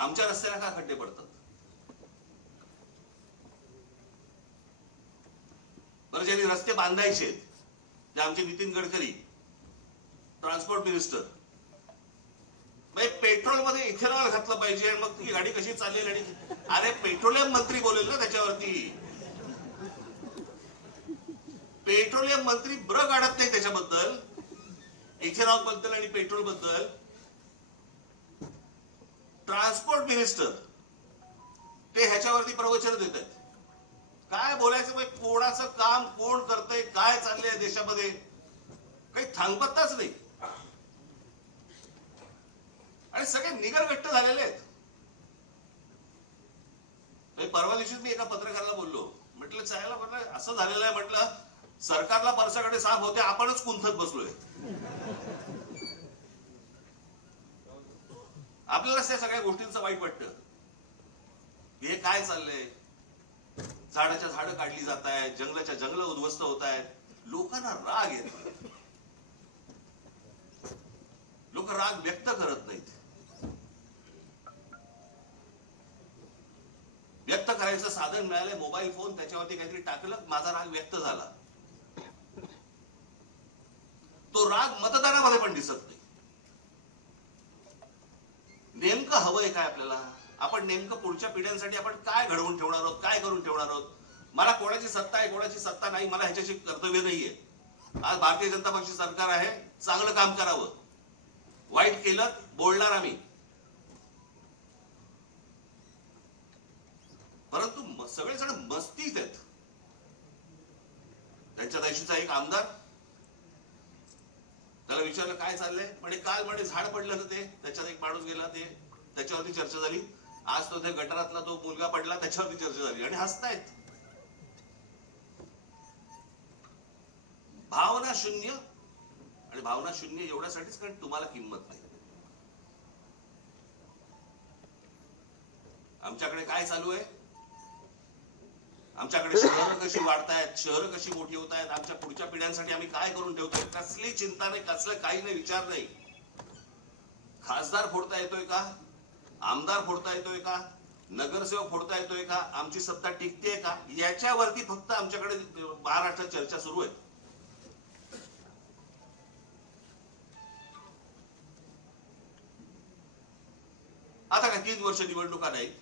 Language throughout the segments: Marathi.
आमच्या रस्त्याला का खड्डे पडतात? बरं, ज्यांनी रस्ते बांधायचे ते आमचे Nitin Gadkari, transport minister, petrol मध्ये इथेनॉल घातलं पाहिजे आणि मग ती गाडी कशी चालेल? आणि अरे पेट्रोलियम मंत्री बोलेल ना त्याच्यावरती. पेट्रोलियम मंत्री ब्र काढत नाही त्याच्याबद्दल, इथेनॉल बद्दल आणि पेट्रोल बद्दल. ट्रान्सपोर्ट मिनिस्टर ते ह्याच्यावरती प्रवचन देत आहेत. काय बोलायचं? कोणाचं काम कोण करतंय, काय चाललंय देशामध्ये, काही थांगपत्ताच नाही. आणि सगळे निगरगट्ट झालेले आहेत. परवा दिवशी मी एका पत्रकाराला बोललो, म्हटलं चायला, म्हटलं असं झालेलं आहे, म्हटलं सरकारला परसाकडे साफ होते, आपणच कुंथत बसलोय. आपल्याला त्या सगळ्या गोष्टींचं वाईट वाटतं. हे काय चाललंय? झाडाच्या झाडं काढली जात आहेत, जंगलाच्या जंगल उद्ध्वस्त होत आहेत. लोकांना राग येतो, लोक राग व्यक्त करत नाहीत. व्यक्त करायचं साधन मिळालंय मोबाईल फोन, त्याच्यावरती काहीतरी टाकलं, माझा राग व्यक्त झाला. तो राग मतदानामध्ये पण दिसत नाही. नेमकं हवंय काय आपल्याला? आपण नेमकं पुढच्या पिढ्यांसाठी आपण काय घडवून ठेवणार आहोत, काय करून ठेवणार आहोत? मला कोणाची सत्ता आहे कोणाची सत्ता नाही, मला ह्याच्याशी कर्तव्य नाहीये. आज भारतीय जनता पक्ष सरकार आहे, चांगलं काम करावं. वाईट केलं बोलणार आम्ही, परंतु सगळेजण मस्तीत आहेत. त्यांच्या देशीचा एक आमदार, त्याला विचारलं काय चाललंय, म्हणजे काल म्हणजे झाड पडलं ना, ते त्याच्यात एक माणूस गेला, ते त्याच्यावरती चर्चा झाली. आज तो त्या गटारातला तो मुलगा पडला, त्याच्यावरती चर्चा झाली आणि हसतायत. भावना शून्य. आणि भावना शून्य एवढ्यासाठीच कारण तुम्हाला किंमत नाही. आमच्याकडे काय चालू आहे? आमच्याकडे शहरं कशी वाढतायत, शहरं कशी मोठी होत आहेत, आमच्या पुढच्या पिढ्यांसाठी आम्ही काय करून ठेवतोय, कसली चिंता नाही, कसलं काही नाही, विचार नाही. खासदार फोडता येतोय का? आमदार फोडता येतोय का? नगरसेवक फोडता येतोय का? आमची सत्ता टिकते का? याच्यावरती फक्त आमच्याकडे महाराष्ट्रात चर्चा सुरू आहे. आता काय 3 वर्ष निवडणुका नाही,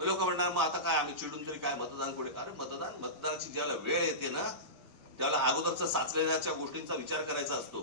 लोक म्हणणार मग आता काय आम्ही चिडून तरी काय मतदान पुढे? अरे मतदानाची ज्याला वेळ येते ना, त्याला अगोदरचा साचलेल्या गोष्टींचा विचार करायचा असतो.